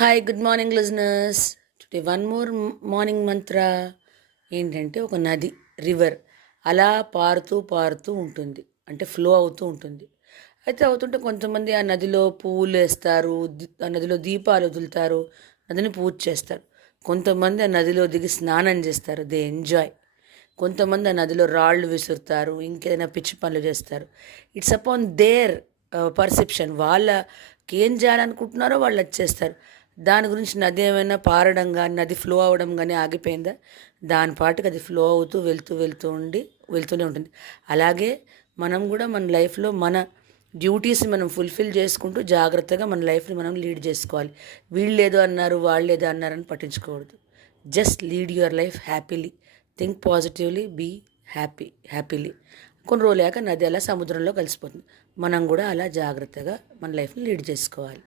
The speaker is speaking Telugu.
Hi good morning listeners. Today one more morning మంత్ర ఏంటంటే ఒక నది రివర్ అలా పారుతూ పారుతూ ఉంటుంది, అంటే ఫ్లో అవుతూ ఉంటుంది. అయితే అవుతుంటే కొంతమంది ఆ నదిలో పువ్వులు వేస్తారు, ఆ నదిలో దీపాలు వదులుతారు, నదిని పూజ చేస్తారు. కొంతమంది ఆ నదిలో దిగి స్నానం చేస్తారు, దే ఎంజాయ్. కొంతమంది ఆ నదిలో రాళ్ళు విసురుతారు, ఇంకేదైనా పిచ్చి పనులు చేస్తారు. It's upon there perception. వాళ్ళకి ఏం చేయాలనుకుంటున్నారో వాళ్ళు అది చేస్తారు. దాని గురించి నది ఏమైనా పారడం కానీ నది ఫ్లో అవ్వడం కానీ ఆగిపోయిందా? దాని పాటుకు అది ఫ్లో అవుతూ వెళ్తూనే ఉంటుంది. అలాగే మనం కూడా మన లైఫ్లో మన డ్యూటీస్ని మనం ఫుల్ఫిల్ చేసుకుంటూ జాగ్రత్తగా మన లైఫ్ని మనం లీడ్ చేసుకోవాలి. వీళ్ళేదో అన్నారు, వాళ్ళేదో అన్నారని పట్టించుకోకూడదు. Just lead your life happily. Think positively, be happily. కొన్ని రోజులేక నది అలా సముద్రంలో కలిసిపోతుంది. మనం కూడా అలా జాగ్రత్తగా మన లైఫ్ని లీడ్ చేసుకోవాలి.